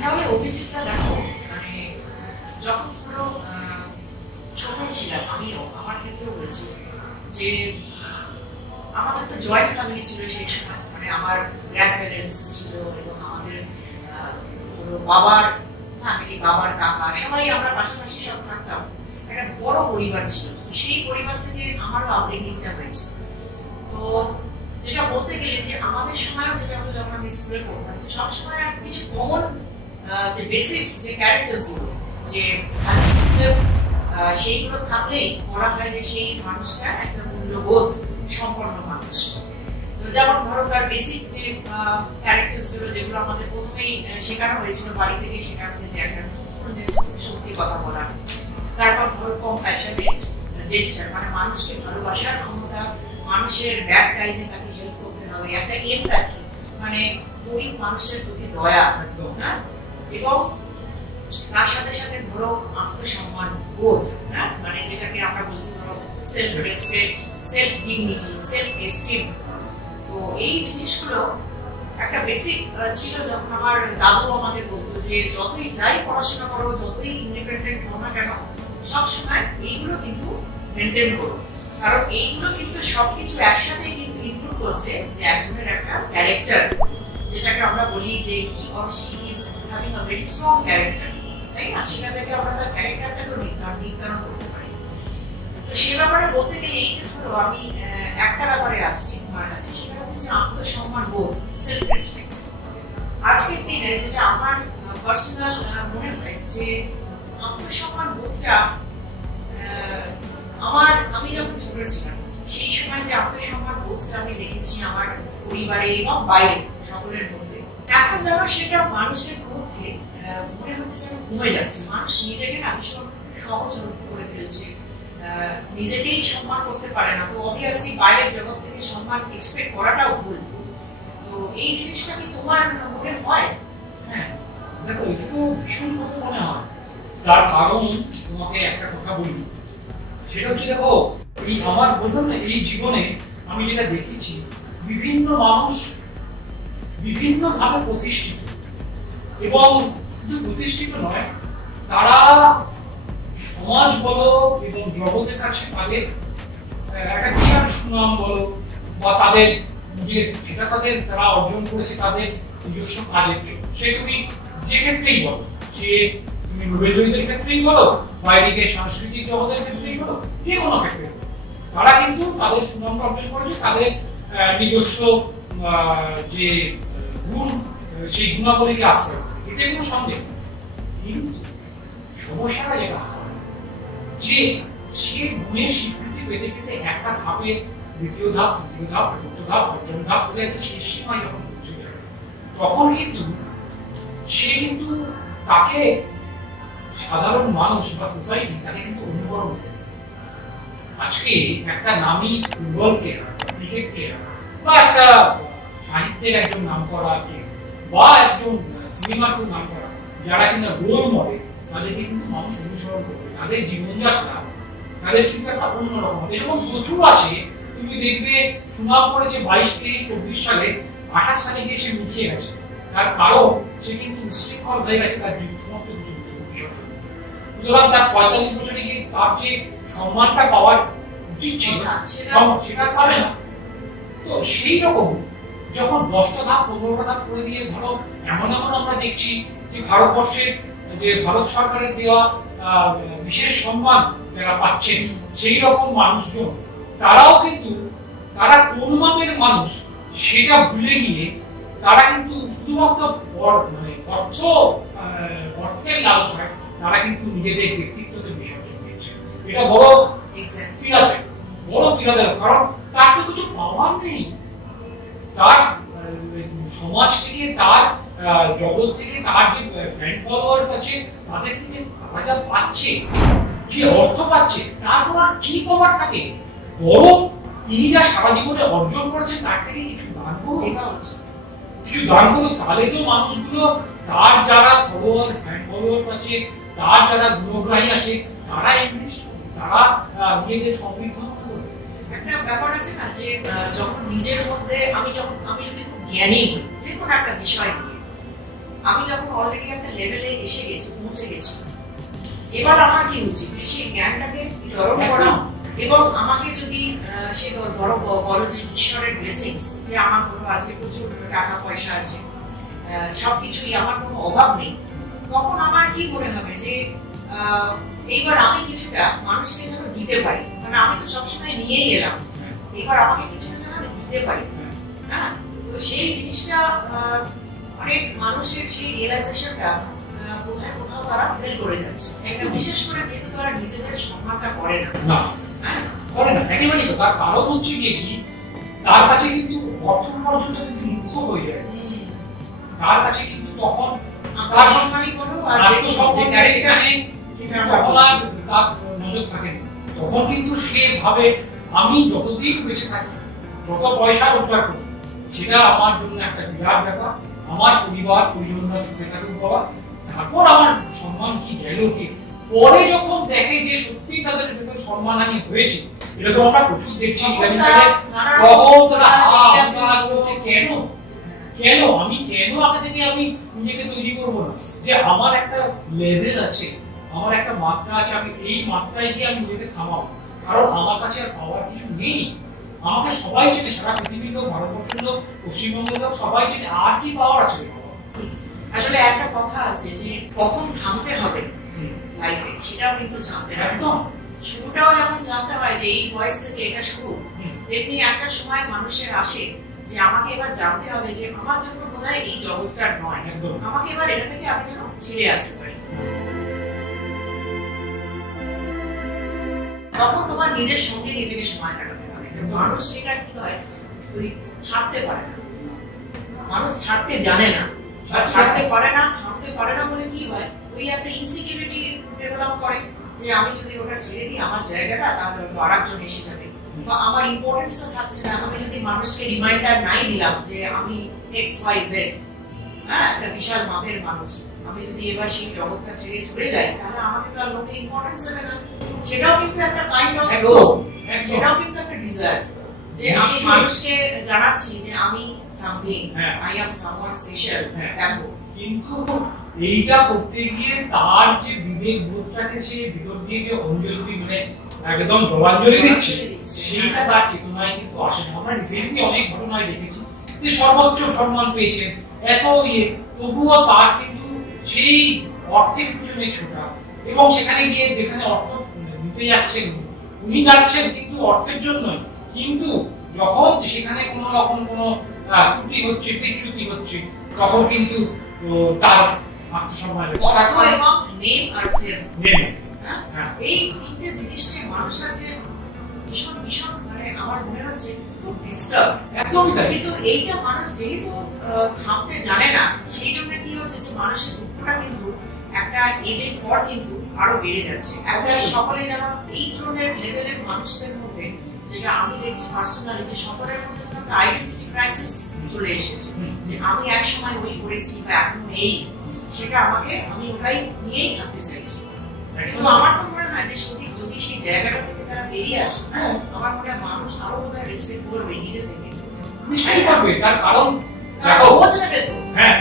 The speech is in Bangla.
তাহলে অভিজিৎটা দেখো, মানে যখন ধরো ছোট ছিলাম, আমিও আমার ক্ষেত্রেও বলছি যে আমাদের তো জয়েন্ট ফ্যামিলি ছিল সেই সময়, মানে আমার গ্র্যান্ড প্যারেন্টস ছিল এবং আমাদের বাবার ফ্যামিলি, বাবার কাকা, সবাই আমরা পাশাপাশি সব থাকতাম। একটা বড় পরিবার ছিল, তো সেই পরিবার থেকে আমারও আপব্রিঙ্গিংটা হয়েছে। তো যেটা বলতে গেলে যে আমাদের সময়ও যেটা হতো যখন আমি স্কুলে পড়তাম, যে সবসময় কিছু কমন যে বেসিক্স যে ক্যারেক্টার্স গুলো, যে সিস্টেম, সেইগুলো থাকলেই বলা হয় যে সেই মানুষটা একটা মূল্যবোধ সম্পন্ন মানুষ। যেমন ধরো তার বেসিক যে ক্যারেক্টার্স গুলো যেগুলো আমাদের প্রথমেই শেখানো হয়েছিল বাড়ি থেকে, সেটা হচ্ছে যে একটা ট্রুথফুলনেস, সত্যি কথা বলা। তারপর ধরো কম্প্যাশনেট জেস্টার, মানে মানুষকে ভালোবাসার ক্ষমতা, মানুষের ব্যাড টাইমে তাকে হেল্প করতে হবে, একটা এমপ্যাথি, মানে গরিব মানুষের প্রতি দয়া, হ্যাঁ, এবং তার সাথে সাথে ধরো আত্মসম্মান বোধ, হ্যাঁ, মানে যেটাকে আমরা বলছি ধরো self respect, self dignity, self esteem. তো এই জিনিসগুলো একটা বেসিক ছিল। যখন আমার দাদু আমাদের বলতো যে যতই যাই পড়াশোনা করো, যতই ইন্ডিপেন্ডেন্ট হও না কেন, সবসময় এইগুলো কিন্তু মেনটেন করো, কারণ এইগুলো কিন্তু সবকিছু একসাথে কিন্তু ইনক্লুড করছে যে একজনের একটা ক্যারেক্টার, যেটাকে আমরা বলি যে he or she is having a very strong character, তাই না? সেটা থেকে আমরা তার ক্যারেক্টারটাকে নির্ধারণ করতে পারি। তো সে ব্যাপারে বলতে গেলে এই যে ধরো আমি একটা ব্যাপারে আসছি তোমার কাছে, সেটা হচ্ছে যে আত্মসম্মান বোধ, সেলফ রেসপেক্ট। আজকের দিনে যেটা আমার পার্সোনাল মনে হয় যে আত্মসম্মান বোধটা আমি যখন ছোট ছিলাম সেই সময় যে আত্মসম্মান বোধটা আমি দেখেছি আমার পরিবারে এবং বাইরে সকলের মধ্যে, এখন যেন সেটা মানুষের মধ্যে মনে হচ্ছে যেন কমে যাচ্ছে। মানুষ নিজেকে না ভীষণ সহজলভ্য করে ফেলছে, নিজেকেই সম্মান করতে পারে না। তো অবভিয়াসলি বাইরের জগৎ থেকে সম্মান এক্সপেক্ট করাটাও ভুল। তো এই জিনিসটা কি তোমার মনে হয়? হ্যাঁ, দেখো এটা তো ভীষণ ভাবে মনে হয়। তার কারণ তোমাকে একটা কথা বলি, সেটা হচ্ছে দেখো এই আমার বললাম না, এই জীবনে আমি যেটা দেখেছি বিভিন্ন মানুষ বিভিন্ন ভাবে প্রতিষ্ঠিত, এবং শুধু প্রতিষ্ঠিত নয়, তারা সমাজ বলো এবং জগতের কাছে তাদের একটা বিশাল সুনাম বলো বা তাদের যেটা তারা অর্জন করেছে তাদের নিজস্ব কাজের জন্য, সে তুমি যে ক্ষেত্রেই বলো, সে তুমি নোবেল জয়ীদের ক্ষেত্রেই বলো, বাইরে সাংস্কৃতিক জগতের ক্ষেত্রেই বলো, যে কোনো ক্ষেত্রে তারা কিন্তু তাদের সুনামটা অর্জন করেছে তাদের নিজস্ব যে গুণ, সেই গুণাবলীকে আশ্রয় করে, এতে কোনো সন্দেহ। কিন্তু সমস্যাটা যেটা হয় যে সে গুণের স্বীকৃতি পেতে পেতে একটা ধাপে দ্বিতীয় ধাপ, তৃতীয় ধাপ, চতুর্থ ধাপ, পঞ্চম ধাপ করে একটা শেষ সীমায় যখন পৌঁছে যাবে, তখন কিন্তু সে কিন্তু তাকে সাধারণ মানুষ বা সোসাইটি তাকে কিন্তু অনুকরণ করে। আজকে একটা নামী ফুটবল প্লেয়ার, ক্রিকেট প্লেয়ার, বা একটা সাহিত্যের একজন নাম করা বা একজন সিনেমার কেউ নাম করা, যারা কিনা রোল মডেল, তাদেরকে কিন্তু মানুষ অনুসরণ করবে, তাদের জীবনযাত্রা তাদের কিন্তু একটা অন্যরকম। এরকম প্রচুর আছে, তুমি দেখবে সুনাম করেছে 22, 23, 24 সালে, 28 সালে গিয়ে সে মুছিয়ে গেছে। তার কারণ সে কিন্তু উশৃঙ্খল হয়ে গেছে তার সমস্ত কিছু বিষয়। সুতরাং তার 45 বছরে গিয়ে তার যে সম্মানটা পাওয়ার উচিত ছিল সেটা পাবে না। তো সেই রকম যখন 10টা ধাপ 15টা ধাপ করে দিয়ে ধরো এমন আমরা দেখছি যে ভারতবর্ষের যে ভারত সরকারের দেওয়া বিশেষ সম্মান যারা পাচ্ছেন, সেই রকম মানুষজন তারাও কিন্তু তারা কোন মাপের মানুষ সেটা ভুলে গিয়ে তারা কিন্তু শুধুমাত্র অর্থের লালসায় তারা কিন্তু নিজেদের ব্যক্তিত্বকে বিসর্জন দিচ্ছে। এটা বড় পীড়াদায়ক, কারণ তার তো কিছু পাওয়ার নেই। তার সমাজ থেকে, তার জগৎ থেকে, তার যে ফ্রেন্ড ফলোয়ার্স আছে তাদের থেকে তারা যা পাচ্ছে, যে অর্থ পাচ্ছে, তারপর আর কি পাওয়ার থাকে? বরং তিনি যা সারা জীবনে অর্জন করেছেন তার থেকে কিছু দান করুন, তাহলে তো মানুষগুলো তার যারা ফলোয়ার, ফ্যান ফলোয়ার্স আছে, তার যারা গুণগ্রাহী আছে, তারা তারা নিজেদের সমৃদ্ধ করবে। একটা ব্যাপার আছে না যে যখন নিজের মধ্যে আমি যদি খুব জ্ঞানী হই যে কোনো একটা বিষয় নিয়ে, আমি যখন অলরেডি একটা লেভেলে এসে গেছি, পৌঁছে গেছি, এবার আমার কি উচিত যে সেই জ্ঞানটাকে ধারণ করা, এবং আমাকে যদি সে ধরো বলো যে ঈশ্বরের ব্লেসিংস, যে আমার ধরো আজকে প্রচুর টাকা পয়সা আছে, সবকিছুই আমার কোনো অভাব নেই, তখন আমার কি মনে হবে যে এইবার আমি কিছুটা মানুষকে যেন দিতে পারি, মানে আমি তো সবসময় নিয়েই এলাম, এবার আমাকে কিছুটা যেন আমি দিতে পারি। হ্যাঁ, তো সেই জিনিসটা অনেক মানুষের সেই রিয়েলাইজেশনটা কোথায় কোথাও তারা ফেল করে যাচ্ছে, বিশেষ করে যেহেতু তারা নিজেদের সম্মানটা করে না। হ্যাঁ, করে না একেবারেই। তার কারণ হচ্ছে গিয়ে কি, তার কাছে কিন্তু অর্থ উপার্জনটা যদি মুখ্য হয়ে যায়, তার কাছে কিন্তু তখন তার সম্মানই বলো আর যে ক্যারেক্টারে তখন আর তার নজর থাকে না। তখন কিন্তু সে ভাবে আমি যতদিন বেঁচে থাকি, যত পয়সা রোজগার করি, সেটা আমার জন্য একটা বিরাট ব্যাপার, আমার পরিবার পরিজনরা সুখে থাকুক বাবা, তারপর আমার সম্মান কি গেল কি। পরে যখন দেখে যে সত্যি তাদের ভেতরে সম্মানহানি হয়েছে, এরকম আমরা প্রচুর দেখছি, কেন কেন আমি কেন আগে থেকে আমি নিজেকে তৈরি করবো না, যে আমার একটা লেভেল আছে, আমার একটা মাত্রা আছে, আমি এই মাত্রায় গিয়ে আমি নিজেকে থামাবো, কারণ আমার কাছে আর পাওয়ার কিছু নেই। আমাকে সবাই চেনে, সারা পৃথিবীর লোক, ভারতবর্ষের লোক, পশ্চিমবঙ্গের লোক সবাই চেনে, আর কি পাওয়ার আছে। আসলে একটা কথা আছে যে কখন থামতে হবে লাইফে, সেটাও কিন্তু জানতে হবে। একদম শুরুটাও যেমন জানতে হয় যে এই বয়স থেকে এটা শুরু, তেমনি একটা সময় মানুষের আসে যে আমাকে এবার জানতে হবে যে আমার জন্য বোধহয় এই জগৎটার নয়, আমাকে এবার এটা থেকে আমি যেন ছেড়ে আসতে পারি। তখন তোমার নিজের সঙ্গে নিজেকে সময় কাটাতে হবে। মানুষ সেটা কি হয়, ওই ছাড়তে পারে না, মানুষ ছাড়তে জানে না, ছাড়তে পারে না, থামতে পারে না বলে কি হয়, ওই একটা ইনসিকিউরিটি ডেভেলপ করে যে আমি যদি ওটা ছেড়ে দিই আমার জায়গাটা, তাহলে আরেকজন এসে যাবে, বা আমার ইম্পর্টেন্সটা থাকছে না। আমি যদি মানুষকে রিমাইন্ডার নাই দিলাম যে আমি এক্স ওয়াই জেড, হ্যাঁ, একটা বিশাল মাপের মানুষ, আমি যদি এবার সেই জগৎটা ছেড়ে চলে যাই, তাহলে আমাকে তো আর লোকে ইম্পর্টেন্স দেবে না। সেটাও কিন্তু একটা কাইন্ড অফ লোভ, সেটাও কিন্তু একটা ডিজায়ার, যে আমি মানুষকে জানাচ্ছি যে আমি something, I am someone special. দেখো, কিন্তু এইটা করতে গিয়ে তার যে বিবেক বোধটাকে সে ভিতর দিয়ে যে অঞ্জলি, মানে একদম জবাঞ্জলি দিচ্ছে, সেইটা তার চেতনায় কিন্তু আসে না। আমরা রিসেন্টলি অনেক ঘটনায় দেখেছি যে সর্বোচ্চ সম্মান পেয়েছেন, এত তবুও তার কিন্তু সেই অর্থের পিছনে ছোটা, এবং সেখানে গিয়ে যেখানে অর্থ নিতে যাচ্ছেন, উনি যাচ্ছেন কিন্তু অর্থের জন্যই, কিন্তু যখন সেখানে কোনো রকম কোনো ত্রুটি হচ্ছে, বিচ্যুতি হচ্ছে, তখন কিন্তু তার আত্মসম্মান এবং নেম আর ফেম, এই তিনটে জিনিসকে মানুষ আজকে ভীষণ ভীষণ, মানে আমার মনে হচ্ছে খুব ডিস্টার্ব। একদমই তাই। কিন্তু এইটা মানুষ যেহেতু থামতে জানে না, সেই জন্য কি হচ্ছে যে মানুষের দুঃখটা কিন্তু একটা এজের পর কিন্তু আরো বেড়ে যাচ্ছে। একটা সকলে যেন এই ধরনের লেভেলের মানুষদের মধ্যে, যেটা আমি দেখছি পার্সোনালি, যে সকলের মধ্যে একটা আইডেন্টিটি ক্রাইসিস চলে এসেছে, যে আমি এক সময় ওই করেছি বা এখন এই, সেটা আমাকে, আমি ওটাই নিয়েই থাকতে চাইছি। কিন্তু আমার তো মনে হয় যে যদি সেই জায়গাটা থেকে তারা বেরিয়ে আসে, আমার মনে হয় মানুষ আরো বোধহয় রেসপেক্ট করবে নিজে থেকে, নিশ্চয়ই করবে। তার কারণ বোঝ নেবে তো, হ্যাঁ,